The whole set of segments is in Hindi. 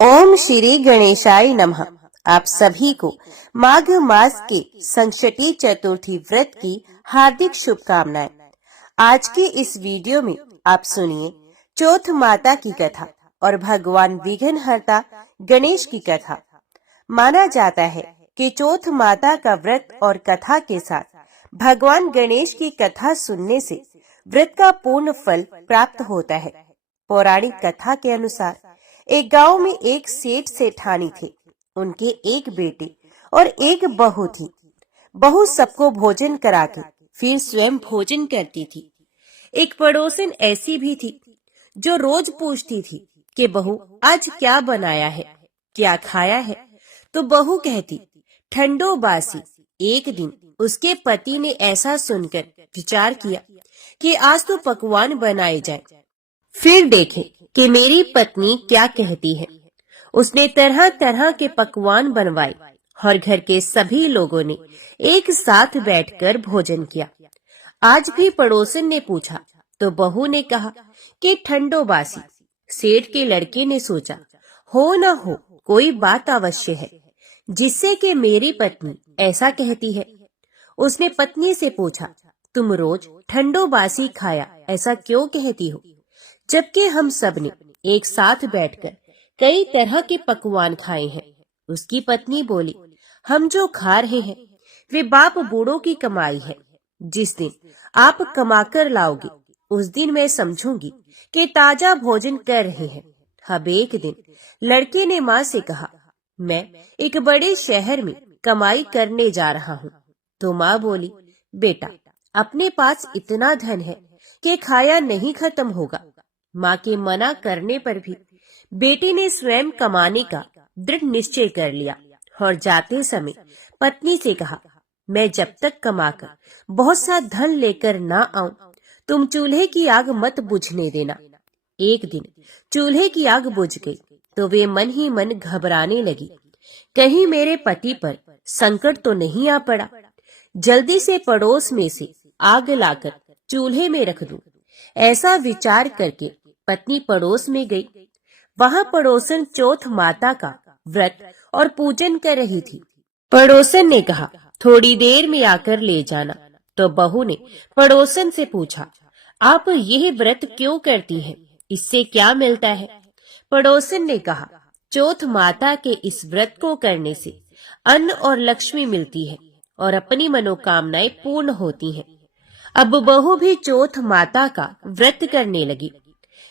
ओम श्री गणेशाय नमः। आप सभी को माघ मास के संकष्टी चतुर्थी व्रत की हार्दिक शुभकामनाएं। आज के इस वीडियो में आप सुनिए चौथ माता की कथा और भगवान विघ्नहर्ता गणेश की कथा। माना जाता है कि चौथ माता का व्रत और कथा के साथ भगवान गणेश की कथा सुनने से व्रत का पूर्ण फल प्राप्त होता है। पौराणिक कथा के अनुसार एक गांव में एक सेठ सेठानी थे। उनके एक बेटे और एक बहू थी। बहू सबको भोजन करा के फिर स्वयं भोजन करती थी। एक पड़ोसन ऐसी भी थी जो रोज पूछती थी कि बहू आज क्या बनाया है, क्या खाया है। तो बहू कहती ठंडो बासी। एक दिन उसके पति ने ऐसा सुनकर विचार किया कि आज तो पकवान बनाए जाए, फिर देखें कि मेरी पत्नी क्या कहती है। उसने तरह तरह के पकवान बनवाए और घर के सभी लोगों ने एक साथ बैठकर भोजन किया। आज भी पड़ोसन ने पूछा तो बहू ने कहा कि ठंडो बासी। सेठ के लड़के ने सोचा हो न हो कोई बात अवश्य है जिससे कि मेरी पत्नी ऐसा कहती है। उसने पत्नी से पूछा तुम रोज ठंडो बासी खाया ऐसा क्यों कहती हो, जबकि हम सब ने एक साथ बैठकर कई तरह के पकवान खाए हैं। उसकी पत्नी बोली हम जो खा रहे हैं वे बाप बूढ़ों की कमाई है। जिस दिन आप कमाकर लाओगे उस दिन मैं समझूंगी कि ताजा भोजन कर रहे हैं। अब एक दिन लड़के ने माँ से कहा मैं एक बड़े शहर में कमाई करने जा रहा हूँ। तो माँ बोली बेटा अपने पास इतना धन है कि खाया नहीं खत्म होगा। माँ के मना करने पर भी बेटे ने स्वयं कमाने का दृढ़ निश्चय कर लिया और जाते समय पत्नी से कहा मैं जब तक कमाकर बहुत सा धन लेकर ना आऊं तुम चूल्हे की आग मत बुझने देना। एक दिन चूल्हे की आग बुझ गई तो वे मन ही मन घबराने लगी, कहीं मेरे पति पर संकट तो नहीं आ पड़ा। जल्दी से पड़ोस में से आग लाकर चूल्हे में रख दूं। ऐसा विचार करके पत्नी पड़ोस में गई। वहां पड़ोसन चौथ माता का व्रत और पूजन कर रही थी। पड़ोसन ने कहा थोड़ी देर में आकर ले जाना। तो बहू ने पड़ोसन से पूछा आप यह व्रत क्यों करती हैं, इससे क्या मिलता है। पड़ोसन ने कहा चौथ माता के इस व्रत को करने से अन्न और लक्ष्मी मिलती है और अपनी मनोकामनाएं पूर्ण होती हैं। अब बहू भी चौथ माता का व्रत करने लगी।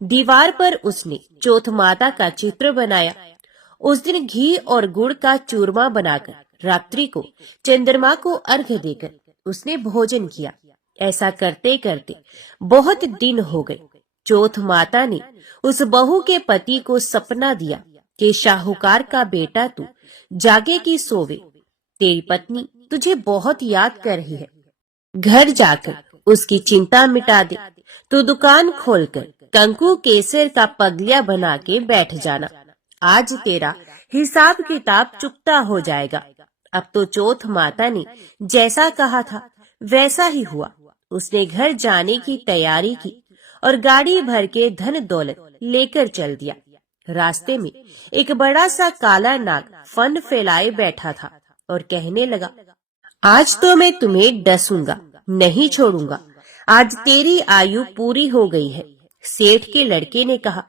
दीवार पर उसने चौथ माता का चित्र बनाया। उस दिन घी और गुड़ का चूरमा बनाकर रात्रि को चंद्रमा को अर्घ्य देकर उसने भोजन किया। ऐसा करते करते बहुत दिन हो गए। चौथ माता ने उस बहू के पति को सपना दिया कि शाहूकार का बेटा तू जागे की सोवे, तेरी पत्नी तुझे बहुत याद कर रही है। घर जाकर उसकी चिंता मिटा दे। तू दुकान खोलकर कंकु केसर का पगलिया बना के बैठ जाना। आज तेरा हिसाब किताब चुकता हो जाएगा। अब तो चौथ माता ने जैसा कहा था वैसा ही हुआ। उसने घर जाने की तैयारी की और गाड़ी भर के धन दौलत लेकर चल दिया। रास्ते में एक बड़ा सा काला नाग फन फैलाए बैठा था और कहने लगा आज तो मैं तुम्हें डसूंगा, नहीं छोड़ूंगा। आज तेरी आयु पूरी हो गई है। सेठ के लड़के ने कहा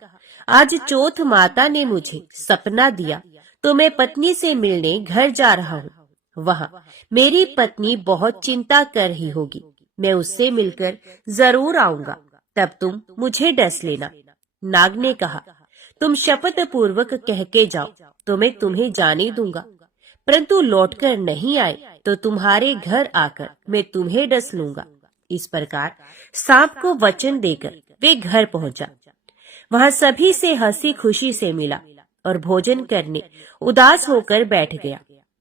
आज चौथ माता ने मुझे सपना दिया तो मैं पत्नी से मिलने घर जा रहा हूँ। वहाँ मेरी पत्नी बहुत चिंता कर रही होगी। मैं उससे मिलकर जरूर आऊंगा, तब तुम मुझे डस लेना। नाग ने कहा तुम शपथ पूर्वक कह के जाओ तो मैं तुम्हें जाने दूंगा, परंतु लौटकर नहीं आए तो तुम्हारे घर आकर मैं तुम्हें डस लूंगा। इस प्रकार सांप को वचन देकर वे घर पहुंचा। वहां सभी से हंसी खुशी से मिला और भोजन करने उदास होकर बैठ गया।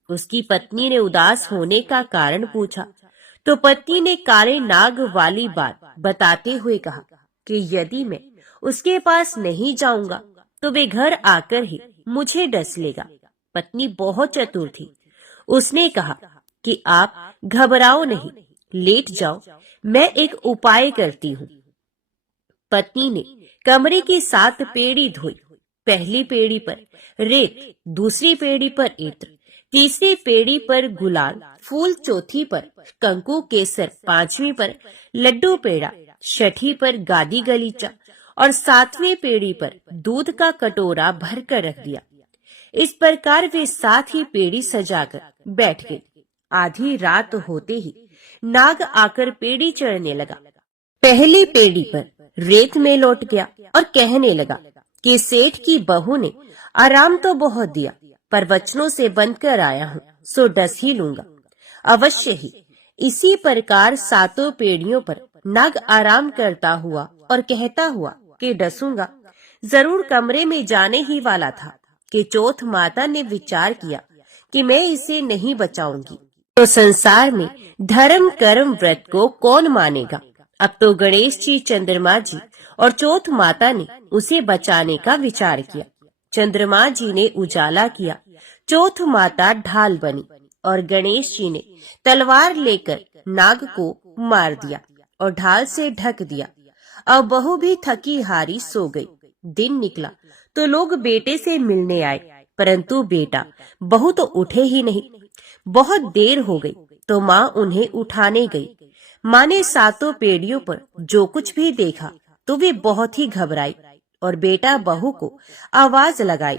उसकी पत्नी ने उदास होने का कारण पूछा तो पत्नी ने काले नाग वाली बात बताते हुए कहा कि यदि मैं उसके पास नहीं जाऊंगा तो वे घर आकर ही मुझे डस लेगा। पत्नी बहुत चतुर थी। उसने कहा कि आप घबराओ नहीं, लेट जाओ, मैं एक उपाय करती हूँ। पत्नी ने कमरे की 7 पेड़ी धोई, पहली पेड़ी पर रेत, दूसरी पेड़ी पर इत्र, तीसरी पेड़ी पर गुलाल, फूल चौथी पर, कंकु केसर पांचवी पर, लड्डू पेड़ा, छठी पर गादी गलीचा और सातवीं पेड़ी पर दूध का कटोरा भर कर रख दिया। इस प्रकार वे साथ ही पेड़ी सजाकर बैठ गए। आधी रात होते ही नाग आकर पेड़ी चढ़ने लगा। पहली पेड़ी पर रेत में लौट गया और कहने लगा कि सेठ की बहू ने आराम तो बहुत दिया, पर वचनों से बंध कर आया हूँ, सो डस ही लूंगा। अवश्य ही इसी प्रकार सातों पेड़ियों पर नाग आराम करता हुआ और कहता हुआ कि डसूंगा। जरूर कमरे में जाने ही वाला था कि चौथ माता ने विचार किया कि मैं इसे नहीं बचाऊंगी तो संसार में धर्म कर्म व्रत को कौन मानेगा। अब तो गणेश जी, चंद्रमा जी और चौथ माता ने उसे बचाने का विचार किया। चंद्रमा जी ने उजाला किया, चौथ माता ढाल बनी और गणेश जी ने तलवार लेकर नाग को मार दिया और ढाल से ढक दिया। अब बहू भी थकी हारी सो गई। दिन निकला तो लोग बेटे से मिलने आए, परंतु बेटा बहू तो उठे ही नहीं। बहुत देर हो गई तो माँ उन्हें उठाने गई। माँ ने सातों पेड़ियों पर जो कुछ भी देखा तो वे बहुत ही घबराई और बेटा बहू को आवाज लगाई।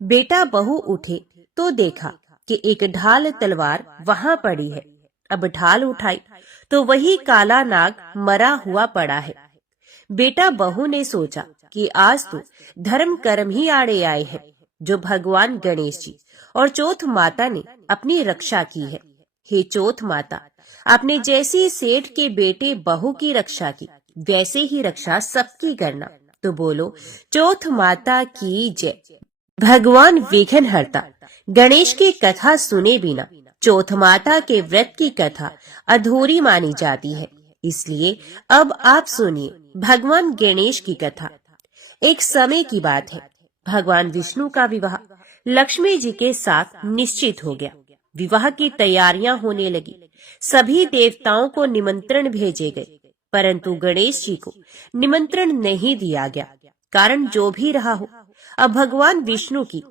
बेटा बहू उठे तो देखा कि एक ढाल तलवार वहाँ पड़ी है। अब ढाल उठाई तो वही काला नाग मरा हुआ पड़ा है। बेटा बहू ने सोचा कि आज तो धर्म कर्म ही आड़े आए हैं, जो भगवान गणेश जी और चौथ माता ने अपनी रक्षा की है। हे चौथ माता, आपने जैसी सेठ के बेटे बहू की रक्षा की, वैसे ही रक्षा सबकी करना। तो बोलो चौथ माता की जय। भगवान विघ्नहर्ता गणेश की कथा सुने बिना चौथ माता के व्रत की कथा अधूरी मानी जाती है। इसलिए अब आप सुनिए भगवान गणेश की कथा। एक समय की बात है, भगवान विष्णु का विवाह लक्ष्मी जी के साथ निश्चित हो गया। विवाह की तैयारियां होने लगी। सभी देवताओं को निमंत्रण भेजे गए, परंतु गणेश जी को निमंत्रण नहीं दिया गया। कारण जो भी रहा हो, अब भगवान विष्णु की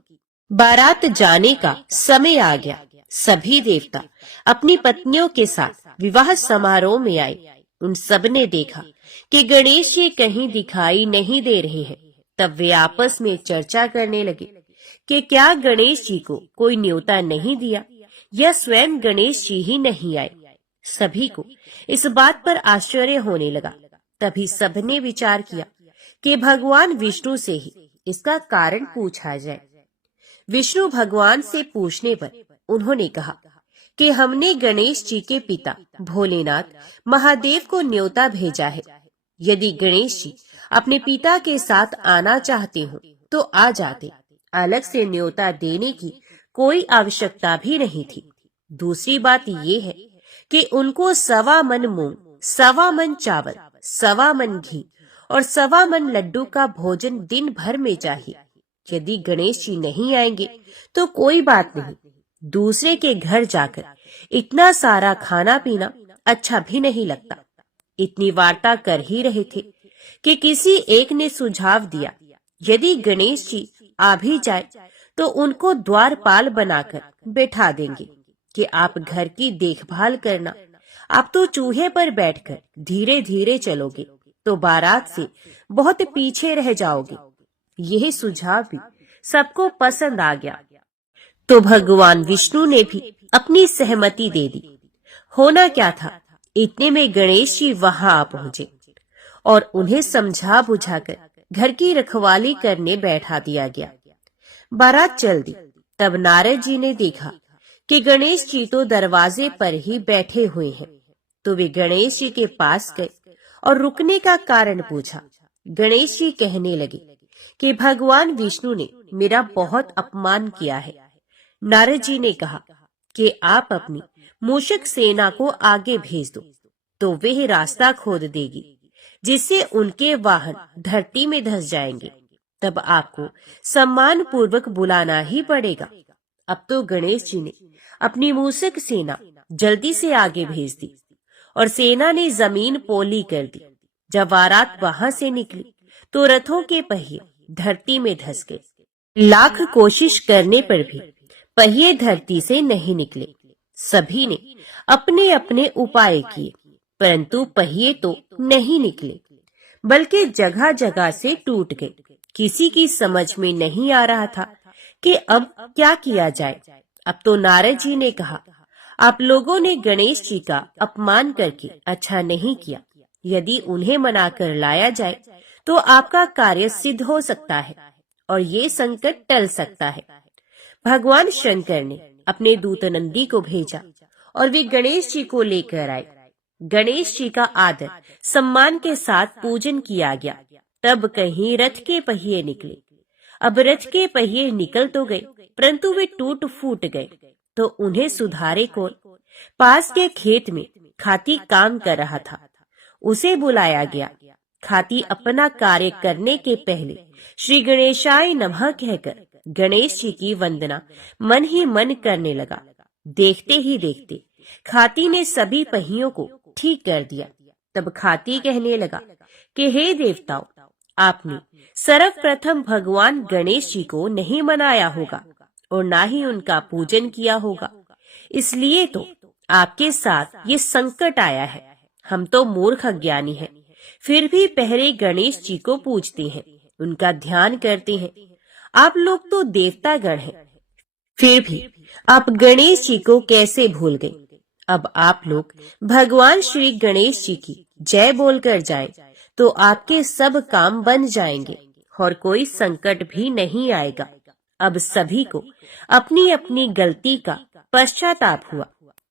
बारात जाने का समय आ गया। सभी देवता अपनी पत्नियों के साथ विवाह समारोह में आए। उन सब ने देखा कि गणेश जी कहीं दिखाई नहीं दे रहे हैं। तब वे आपस में चर्चा करने लगे कि क्या गणेश जी को कोई न्योता नहीं दिया या स्वयं गणेश जी ही नहीं आए। सभी को इस बात पर आश्चर्य होने लगा। तभी सबने विचार किया कि भगवान विष्णु से ही इसका कारण पूछा जाए। विष्णु भगवान से पूछने पर उन्होंने कहा कि हमने गणेश जी के पिता भोलेनाथ महादेव को न्योता भेजा है। यदि गणेश जी अपने पिता के साथ आना चाहते हो तो आ जाते। अलग से न्योता देने की कोई आवश्यकता भी नहीं थी। दूसरी बात ये है कि उनको 1.25 मन मूंग, 1.25 मन चावल, 1.25 मन घी और 1.25 मन लड्डू का भोजन दिन भर में चाहिए। यदि गणेश जी नहीं आएंगे तो कोई बात नहीं, दूसरे के घर जाकर इतना सारा खाना पीना अच्छा भी नहीं लगता। इतनी वार्ता कर ही रहे थे कि किसी एक ने सुझाव दिया, यदि गणेश जी आ भी जाए तो उनको द्वारपाल बनाकर बैठा देंगे कि आप घर की देखभाल करना। आप तो चूहे पर बैठकर धीरे धीरे चलोगे तो बारात से बहुत पीछे रह जाओगे। यह सुझाव भी सबको पसंद आ गया, तो भगवान विष्णु ने भी अपनी सहमति दे दी। होना क्या था, इतने में गणेश जी वहां आ पहुंचे और उन्हें समझा बुझाकर घर की रखवाली करने बैठा दिया गया। बारात चल दी। तब नारद जी ने देखा कि गणेश जी तो दरवाजे पर ही बैठे हुए हैं। तो वे गणेश जी के पास गए और रुकने का कारण पूछा। गणेश जी कहने लगे कि भगवान विष्णु ने मेरा बहुत अपमान किया है। नारद जी ने कहा कि आप अपनी मूषक सेना को आगे भेज दो, तो वह रास्ता खोद देगी, जिससे उनके वाहन धरती में धंस जाएंगे। तब आपको सम्मान पूर्वक बुलाना ही पड़ेगा। अब तो गणेश जी ने अपनी मूषक सेना जल्दी से आगे भेज दी और सेना ने जमीन पोली कर दी। जब बारात वहां से निकली तो रथों के पहिए धरती में धंस गए। लाख कोशिश करने पर भी पहिए धरती से नहीं निकले। सभी ने अपने अपने उपाय किए, परंतु पहिए तो नहीं निकले, बल्कि जगह जगह से टूट गए। किसी की समझ में नहीं आ रहा था कि अब क्या किया जाए। अब तो नारद जी ने कहा, आप लोगों ने गणेश जी का अपमान करके अच्छा नहीं किया। यदि उन्हें मनाकर लाया जाए तो आपका कार्य सिद्ध हो सकता है और ये संकट टल सकता है। भगवान शंकर ने अपने दूत नंदी को भेजा और वे गणेश जी को लेकर आए। गणेश जी का आदर सम्मान के साथ पूजन किया गया। तब कहीं रथ के पहिए निकले। अब रथ के पहिए निकल तो गए, परंतु वे टूट फूट गए। तो उन्हें सुधारे कौन? पास के खेत में खाती काम कर रहा था, उसे बुलाया गया। खाती अपना कार्य करने के पहले श्री गणेशाय नमः कहकर गणेश जी की वंदना मन ही मन करने लगा। देखते ही देखते खाती ने सभी पहियों को ठीक कर दिया। तब खाती कहने लगा कि हे देवताओं, आपने सर्वप्रथम भगवान गणेश जी को नहीं मनाया होगा और ना ही उनका पूजन किया होगा, इसलिए तो आपके साथ ये संकट आया है। हम तो मूर्ख अज्ञानी हैं, फिर भी पहले गणेश जी को पूजते हैं, उनका ध्यान करते हैं। आप लोग तो देवता गण हैं, फिर भी आप गणेश जी को कैसे भूल गए? अब आप लोग भगवान श्री गणेश जी की जय बोलकर जाए तो आपके सब काम बन जाएंगे और कोई संकट भी नहीं आएगा। अब सभी को अपनी अपनी गलती का पश्चाताप हुआ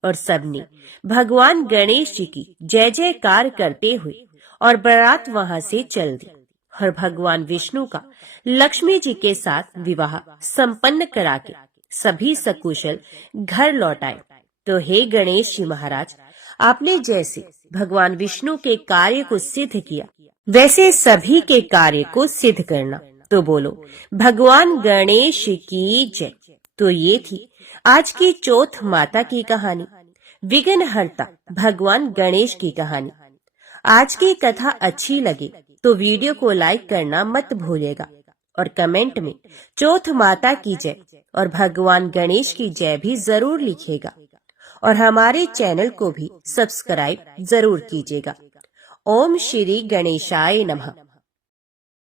और सबने भगवान गणेश जी की जय जयकार करते हुए और बारात वहां से चल दी और भगवान विष्णु का लक्ष्मी जी के साथ विवाह संपन्न करा के सभी सकुशल घर लौट आए। तो हे गणेश जी महाराज, आपने जैसे भगवान विष्णु के कार्य को सिद्ध किया, वैसे सभी के कार्य को सिद्ध करना। तो बोलो भगवान गणेश की जय। तो ये थी आज की चौथ माता की कहानी, विघ्नहर्ता भगवान गणेश की कहानी। आज की कथा अच्छी लगे तो वीडियो को लाइक करना मत भूलिएगा और कमेंट में चौथ माता की जय और भगवान गणेश की जय भी जरूर लिखिएगा और हमारे चैनल को भी सब्सक्राइब जरूर कीजिएगा। ओम श्री गणेशाय नमः।